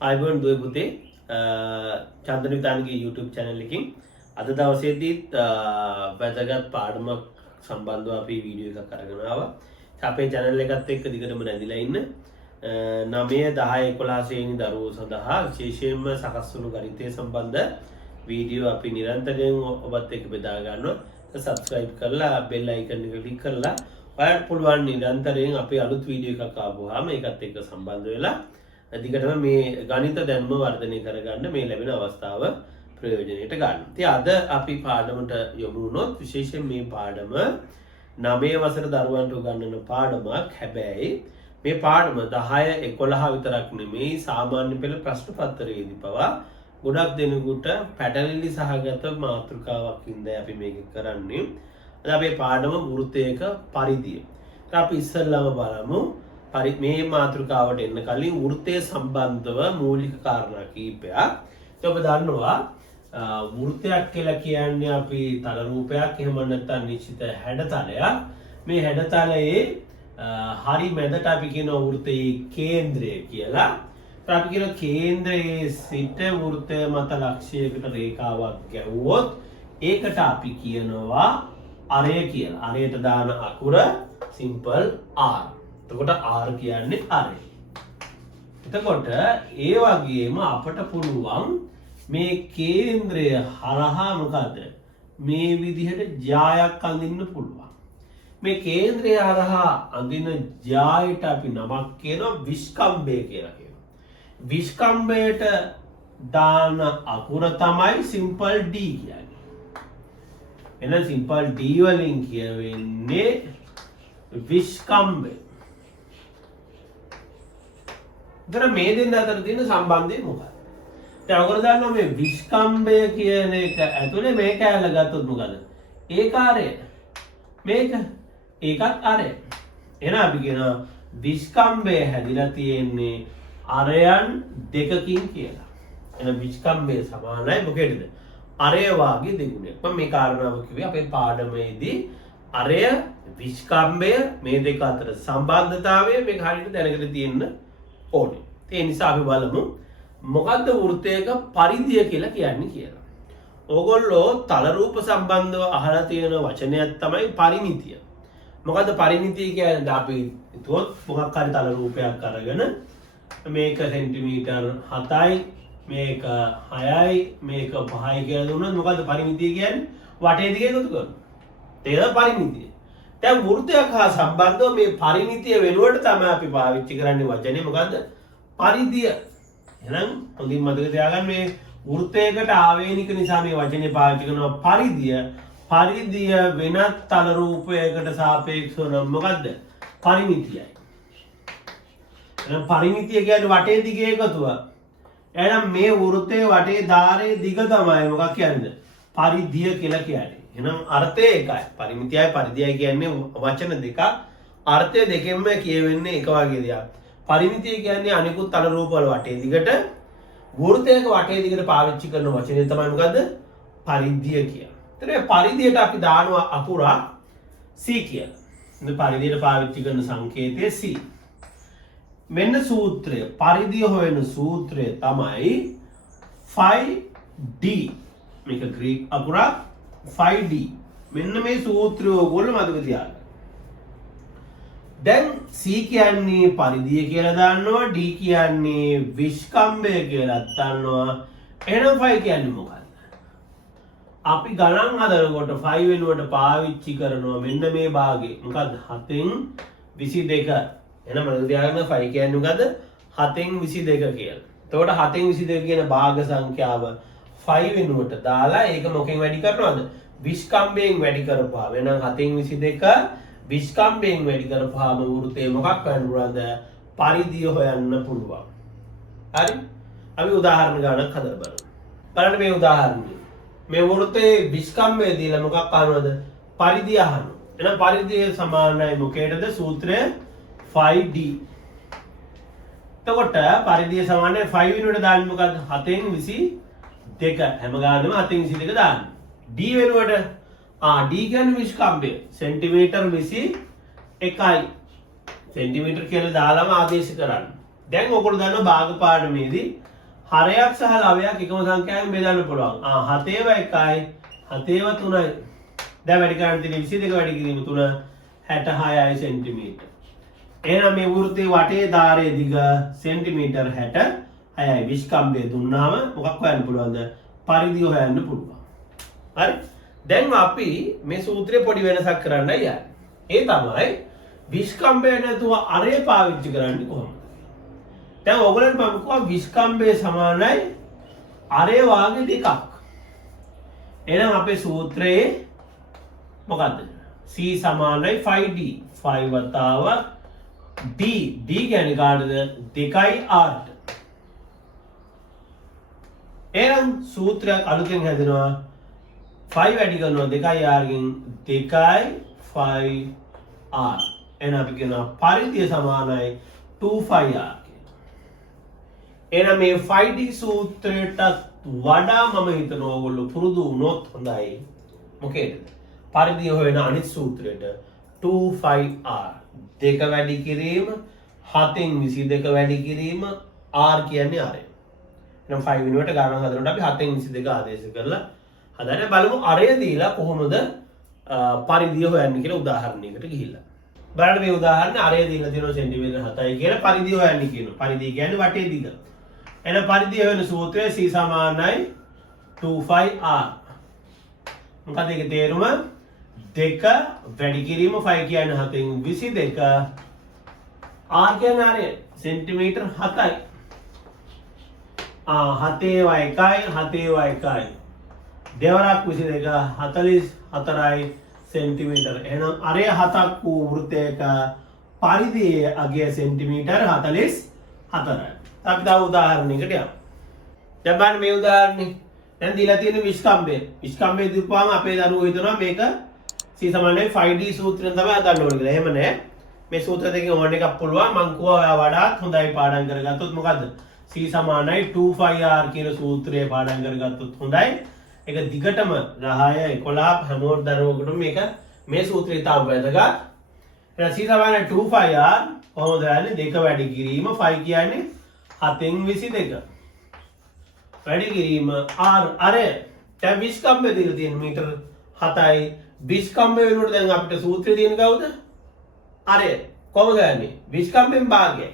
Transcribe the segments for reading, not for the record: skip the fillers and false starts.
ආයිබෝන් දුවේ පුතේ Chandana Vithanage YouTube channel එකකින් අද දවසේදීත් වැදගත් පාඩමක් සම්බන්ධව අපි වීඩියෝ එකක් අරගෙන ආවා. අපේ channel එකත් එක්ක දිගටම රැඳිලා ඉන්න 9 10 11 වෙනි දරුවෝ සඳහා විශේෂයෙන්ම සකස් වුණු ගණිතය සම්බන්ධ වීඩියෝ අපි නිරන්තරයෙන් ඔබත් එක්ක බෙදා ගන්නවා. subscribe කරලා bell icon එක click කරලා ඔයාලට පුළුවන් නිරන්තරයෙන් අපි අලුත් වීඩියෝ එකක් ආවොහම ඒකත් එක්ක සම්බන්ධ වෙලා දිගටම මේ ගණිත දැනුම වර්ධනය කරගන්න මේ ලැබෙන අවස්ථාව ප්‍රයෝජනයට ගන්න. ඉතින් අද අපි පාඩමට යොමු වුණොත් විශේෂයෙන් මේ පාඩම 9 වසර දරුවන්ට උගන්වන පාඩමක්. හැබැයි මේ පාඩම 10 11 විතරක් නෙමෙයි සාමාන්‍ය පෙළ ප්‍රශ්න පත්‍රයේදී පවා ගොඩක් දෙනෙකුට පැටලිලි සහගත මාතෘකාවක් ඉඳලා අපි මේක කරන්නේ. අද අපේ පාඩම වෘත්තයක පරිධිය. අපි ඉස්සෙල්ලාම බලමු මේ මාතෘකාවට එන්න කලින් වෘත්තය සම්බන්ධව මූලික කාරණා කීපයක්. ඔබ දන්නවා වෘත්තයක් කියලා කියන්නේ අපි තල රූපයක් එහෙම නැත්නම් නිශ්චිත හැඩතලයක්. මේ හැඩතලයේ හරි මැදට අපි කියන වෘත්තයේ කේන්ද්‍රය කියලා. අපි කියන කේන්ද්‍රයේ සිට වෘත්තය මත ලක්ෂයකට රේඛාවක් ගැවුවොත් ඒකට අපි කියනවා අරය කියලා. අරයට දාන අකුර සිම්පල් R. එතකොට R කියන්නේ අරය. එතකොට ඒ වගේම අපට පුළුවන් මේ කේන්ද්‍රය හරහා මොකද මේ විදිහට ජායක් අඳින්න පුළුවන්. මේ කේන්ද්‍රය හරහා අඳින ජායට අපි නමක් කියනවා විස්කම්භය කියලා කියනවා. විස්කම්භයට දාන අකුර තමයි සිම්පල් D කියන්නේ. එහෙනම් සිම්පල් D වලින් කියවෙන්නේ විස්කම්භය. එතන මේ දෙන්න අතර තියෙන සම්බන්ධය මොකක්ද? දැන් ඔයගොල්ලෝ දන්නවා මේ විස්කම්භය කියන එක ඇතුලේ මේ කැලල ගත්තොත් මොකද? ඒක ආරය. මේක ඒකත් ආරය. එහෙනම් අපි කියනවා විස්කම්භය හැදිලා තියෙන්නේ අරයන් දෙකකින් කියලා. එහෙනම් විස්කම්භය සමානයි මොකේද? අරය වාගේ දෙගුණයක්. මම මේ කාරණාව කිව්වේ අපේ පාඩමේදී අරය විස්කම්භය මේ දෙක අතර සම්බන්ධතාවය මේක හරියට දැනගෙන තියෙන්න ඕනේ. ඒ නිසා අපි බලමු මොකද්ද වෘත්තයක පරිධිය කියලා කියන්නේ කියලා. ඕගොල්ලෝ තල රූප සම්බන්ධව අහලා තියෙන වචනයක් තමයි පරිමිතිය. මොකද්ද පරිමිතිය කියන්නේ? අපි හිතුවොත් මොකක් හරි තල රූපයක් අරගෙන මේක සෙන්ටිමීටර් 7යි මේක 6යි මේක 5යි කියලා දුන්නොත් මොකද්ද පරිමිතිය කියන්නේ? වටේ දිගේ එකතු කරනවා. ඒක පරිමිතිය. දැන් වෘත්තයක් හා සම්බන්ධව මේ පරිමිතිය වෙනුවට තමයි අපි පාවිච්චි කරන්නේ වචනේ මොකද්ද? පරිධිය. එහෙනම් හොඳින් මතක තියාගන්න මේ වෘත්තයකට ආවේනික නිසා මේ වචනේ පාවිච්චි කරනවා පරිධිය. පරිධිය වෙනත් තල රූපයකට සාපේක්ෂව නම් මොකද්ද? පරිමිතියයි. එහෙනම් පරිමිතිය කියන්නේ වටේ දිගේ එකතුව. එහෙනම් මේ වෘත්තයේ වටේ ධාරයේ දිග තමයි මොකක් කියන්නේ? පරිධිය කියලා කියන්නේ. එහෙනම් අර්ථය එකයි. පරිමිතියයි පරිධියයි කියන්නේ වචන දෙකක්. අර්ථය දෙකෙන්ම කියවෙන්නේ එක වගේ දෙයක්. පරිමිතිය කියන්නේ අනිකුත් තල රූප වල වටේ දිගට වෘත්තයක වටේ දිගට පාවිච්චි කරන වචනේ තමයි මොකද්ද? පරිධිය කියන්නේ. ඒතර පරිධියට අපි දානවා අකුර C කියලා. ඉතින් පරිධියට පාවිච්චි කරන සංකේතය C. මෙන්න සූත්‍රය. පරිධිය හොයන සූත්‍රය තමයි 5D. මේක ග්‍රීක අකුරක් 5D. මෙන්න මේ සූත්‍රය ඕගොල්ලෝ මතක තියාගන්න. දැන් C කියන්නේ පරිධිය කියලා දාන්නවා, D කියන්නේ විස්කම්භය කියලා දාන්නවා. එහෙනම් 5 කියන්නේ මොකක්ද? අපි ගණන් හදනකොට 5 වෙනුවට පාවිච්චි කරනවා මෙන්න මේ භාගේ. මොකද්ද? 7න් 22. එහෙනම් මතක තියාගන්න 5 කියන්නේ මොකද්ද? 7න් 22 කියලා. එතකොට 7න් 22 කියන භාග සංඛ්‍යාව 5 වෙනුවට දාලා ඒක මොකෙන් වැඩි කරනවද? විස්කම්භයෙන් වැඩි කරපුවා. එහෙනම් 7න් 22 විස්කම්භයෙන් වැඩි කරපුවාම වෘත්තේ මොකක් වෙන්න පුළුවන්ද? පරිධිය හොයන්න පුළුවන්. හරි? අපි උදාහරණ ගණනක් හදලා බලමු. බලන්න මේ උදාහරණය. මේ වෘත්තේ විස්කම්භය දීලා මොකක් අහනවද? පරිධිය අහනවා. එහෙනම් පරිධිය සමානයි මොකේද? සූත්‍රය 5D. එතකොට පරිධිය සමානයි 5 වෙනුවට දාන්නේ මොකද්ද? 7න් 22. හැම ගානෙම 7න් 22 දාන්න. D වෙනුවට D කියන්නේ විස්කම්භය. සෙන්ටිමීටර් 21යි. සෙන්ටිමීටර් කියලා දාලාම ආදේශ කරන්න. දැන් ඔයගොල්ලෝ දන්නවා භාග පාඩමේදී හරයක් සහ ලවයක් එකම සංඛ්‍යාවෙන් බෙදන්න පුළුවන්. 7/1යි 7/3යි. දැන් වැඩි කරන්න තියෙන 22 වැඩි කිරීම 3 66යි සෙන්ටිමීටර්. එහෙනම් මේ වෘත්තයේ වටේ ධාරයේ දිග සෙන්ටිමීටර් 66යි. විස්කම්භය දුන්නාම මොකක් හොයන්න පුළුවන්ද? පරිධිය හොයන්න පුළුවන්. හරි. දැන් අපි මේ සූත්‍රයේ පොඩි වෙනසක් කරන්නයි යන්නේ. ඒ තමයි විස්කම්භය නැතුව අරය පාවිච්චි කරන්නේ කොහොමද? දැන් ඔයගොල්ලන්ට මම කිව්වා විස්කම්භය සමානයි අරය වාගේ දෙකක්. එහෙනම් අපේ සූත්‍රයේ මොකද්ද? C සමානයි 5D. 5 වතාව D. D කියන්නේ කාටද? 2R. එහෙනම් සූත්‍රයක් අලුතෙන් හැදෙනවා 5 වැඩි කරනවා 2R ගෙන් 2 5R. එහෙනම් අපි කියනවා පරිධිය සමානයි 2πr කියලා. එහෙනම් මේ 5D සූත්‍රයට වඩා මම හිතනවා ඔයගොල්ලෝ පුරුදු වුණොත් හොඳයි. මොකේද? පරිධිය හොයන අනිත් සූත්‍රයට 2πr. 2 වැඩි කිරීම 7න් 22 වැඩි කිරීම r කියන්නේ r. එහෙනම් 5 වෙනුවට ගණන් හදනකොට අපි 7න් 22 ආදේශ කරලා හදන්න බලමු අරය දීලා කොහොමද පරිධිය හොයන්නේ කියලා උදාහරණයකට ගිහිල්ලා. බලන්න මේ උදාහරණේ අරය දීලා තියෙනවා සෙන්ටිමීටර් 7යි කියලා පරිධිය හොයන්නේ කියනවා. පරිධිය කියන්නේ වටේ දිග. එහෙනම් පරිධිය හොයන සූත්‍රය C සමානයි 2πr. මොකද ඒකේ තේරුම 2 වැඩි කිරීම 5 කියන්නේ 7න් 22 r කියන්නේ අරය සෙන්ටිමීටර් 7යි. 7/1යි දෙවරක් 22 44යි සෙන්ටිමීටර්. එහෙනම් අරය 7ක් වූ වෘත්තයක පරිධියේ අගය සෙන්ටිමීටර් 44යි. අපි තව උදාහරණයකට යමු. දැන් බලන්න මේ උදාහරණේ. දැන් දීලා තියෙන විස්කම්භය. විස්කම්භය දීපුවාම අපේ දරුවෝ හිතනවා මේක C සමානයි 5D සූත්‍රයෙන් තමයි හදන්න ඕනේ කියලා. එහෙම නෑ. මේ සූත්‍ර දෙකෙන් ඕන එකක් පුළුවන්. මං කිව්වා ඔයා වඩාත් හොඳයි පාඩම් කරගත්තොත් මොකද්ද? C සමානයි 2πr කියන සූත්‍රය පාඩම් කරගත්තොත් හොඳයි. ඒක දිගටම 10 11 හැමෝට දරුවෙකුටම මේක මේ සූත්‍රය තාම වැදගත්. එහෙනම් C සමානයි 2πr කොහොමද යන්නේ? 2 වැඩි කිරීම 5 කියන්නේ 7න් 22. වැඩි කිරීම r අරය. දැන් විස්කම්භය දීලා තියෙන මීටර 7යි. විස්කම්භය වෙනුවට දැන් අපිට සූත්‍රය තියෙන කවුද? අරය. කොහොමද යන්නේ? විස්කම්භයෙන් භාගයයි.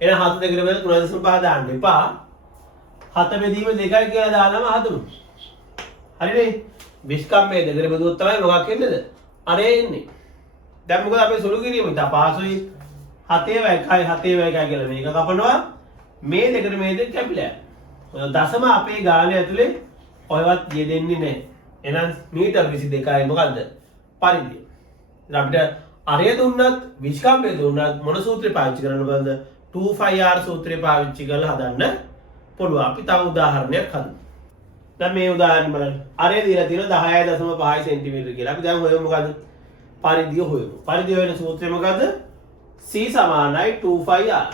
එහෙනම් 7 දෙකට බෙදලා 3.5 දාන්න එපා. 7 බෙදීම 2යි කියලා දාලාම හදමු. හරිනේ? විස්කම්භය දෙකට බෙදුවොත් තමයි මොකක් එන්නේද? අරය එන්නේ. දැන් මොකද අපේ සුළු කිරීම ඉතින් අපහසුයි. 7/1යි කියලා මේක කපනවා. මේ දෙකට මේ දෙක කැපිලා යනවා. දශම අපේ ගානේ ඇතුලේ ඔයවත් යෙදෙන්නේ නැහැ. එහෙනම් මීටර 22යි මොකද්ද? පරිධිය. ඉතින් අපිට අරය දුන්නත් විස්කම්භය දුන්නත් මොන සූත්‍රය පාවිච්චි කරන්න බලද? 2πr සූත්‍රය පාවිච්චි කරලා හදන්න පුළුවන්. අපි තව උදාහරණයක් හදමු. දැන් මේ උදාහරණය බලන්න. අරය දීලා තියෙනවා 10.5 සෙන්ටිමීටර කියලා. අපි දැන් හොයමු මොකද්ද? පරිධිය හොයමු. පරිධිය හොයන සූත්‍රය මොකද්ද? C සමානයි 2πr.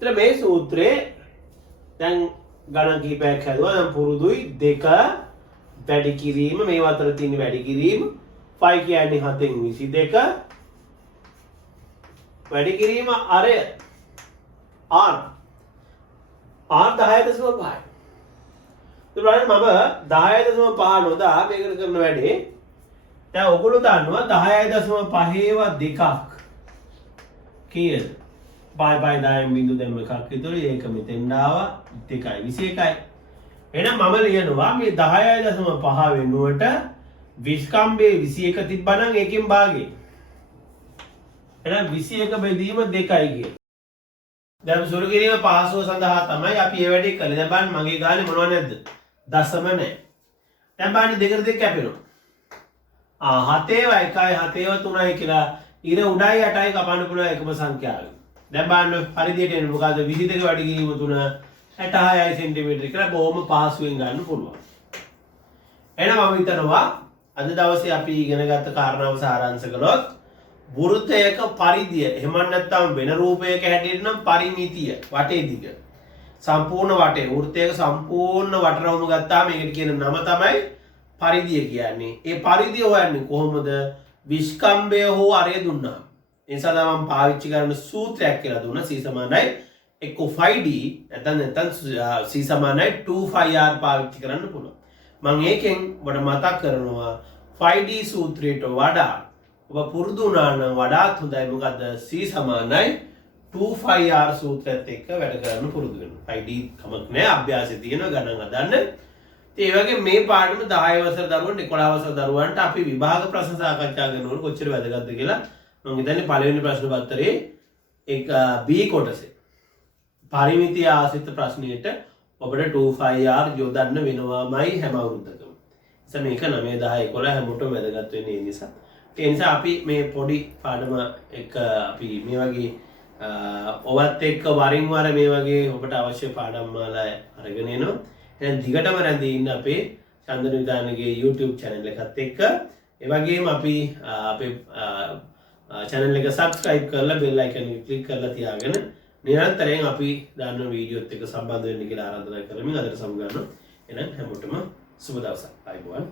ඉතින් මේ සූත්‍රේ දැන් ගණන් කීපයක් හැදුවා. දැන් පුරුදුයි 2 වැඩි කිරීම මේ අතර තියෙන වැඩි කිරීම 5 කියන්නේ 7න් 22 වැඩි කිරීම අරය r 10.5. ඉතින් බලන්න මම 10.5 නොදා මේකට කරන වැඩේ දැන් ඔයගොල්ලෝ දන්නවා 10.5 දෙකක් කීයද? බයි 10 බිංදු දෙන්න එකක් විතර ඒක මෙතෙන් ආවා 2.21යි. එහෙනම් මම ලියනවා මේ 10.5 වෙනුවට විස්කම්භය 21 තිබ්බනම් ඒකෙන් භාගය. එහෙනම් 21 බෙදීම 2යි කිය. දැන් සුළු කිරීම පහසුව සඳහා තමයි අපි මේ වැඩේ කළේ. දැන් බලන්න මගේ ගානේ මොනවද නැද්ද? දශම නැහැ. දැන් බලන්න දෙකට දෙක කැපෙනවා. 7/1යි 7/3යි කියලා ඉර උඩයි යටයි කපන්න පුළුවන් එකම සංඛ්‍යාවයි. දැන් බලන්න පරිධියට එන්නේ මොකද්ද? 22 වැඩි කිරීම 3 66 සෙන්ටිමීටර කියලා බොහොම පහසුවෙන් ගන්න පුළුවන්. එහෙනම් මම හිතනවා අද දවසේ අපි ඉගෙන ගත්ත කාරණාව සාරාංශ කළොත් වෘත්තයක පරිධිය එහෙම නැත්නම් වෙන රූපයක හැටියට නම් පරිමිතිය වටේ දිග සම්පූර්ණ වටේ වෘත්තයක සම්පූර්ණ වටරවුම ගත්තාම ඒකට කියන නම තමයි පරිධිය කියන්නේ. ඒ පරිධිය හොයන්නේ කොහොමද? විස්කම්භය හෝ අරය දුන්නා. ඒ නිසා තමයි මම පාවිච්චි කරන සූත්‍රයක් කියලා දුන්නා C සමානයි එක්ක 5D නැත්නම් C සමානයි 2πr පාවිච්චි කරන්න පුළුවන්. මම ඒකෙන් ඔබට මතක් කරනවා 5D සූත්‍රයට වඩා ඔබ පුරුදු වුණා නම් වඩාත් හොඳයි. මොකද C සමානයි 2πr සූත්‍රයත් එක්ක වැඩ කරන්න පුරුදු වෙන්න. 5D කමක් නෑ අභ්‍යාසය තියෙනවා ගණන් හදන්න. ඒ වගේ මේ පාඩම 10 වසර දරුවන්ට 11 වසර දරුවන්ට අපි විභාග ප්‍රශ්න සාකච්ඡා කරනකොට කොච්චර වැදගත්ද කියලා මම හිතන්නේ පළවෙනි ප්‍රශ්න පත්‍රයේ එක B කොටසේ පරිමිතිය ආශ්‍රිත ප්‍රශ්නයට ඔබට 2πr යොදන්න වෙනවාමයි හැම අවුරුද්දකම. එතන මේක 9 10 11 හැමෝටම වැදගත් වෙන්නේ ඒ නිසා. ඒ නිසා අපි මේ පොඩි පාඩම එක අපි මේ වගේ ඔවත් එක්ක වරින් වර මේ වගේ ඔබට අවශ්‍ය පාඩම් මාලා අරගෙන එනවා. එහෙනම් දිගටම රැඳී ඉන්න අපේ චන්දන විදානගේ YouTube channel එකත් එක්ක. ඒ වගේම අපි අපේ channel එක subscribe කරලා bell icon එක click කරලා තියාගෙන නිරන්තරයෙන් අපි දාන වීඩියෝත් එක්ක සම්බන්ධ වෙන්න කියලා ආරාධනා කරමින් අදට සමු ගන්නවා. එහෙනම් හැමෝටම සුබ දවසක්. ආයුබෝවන්.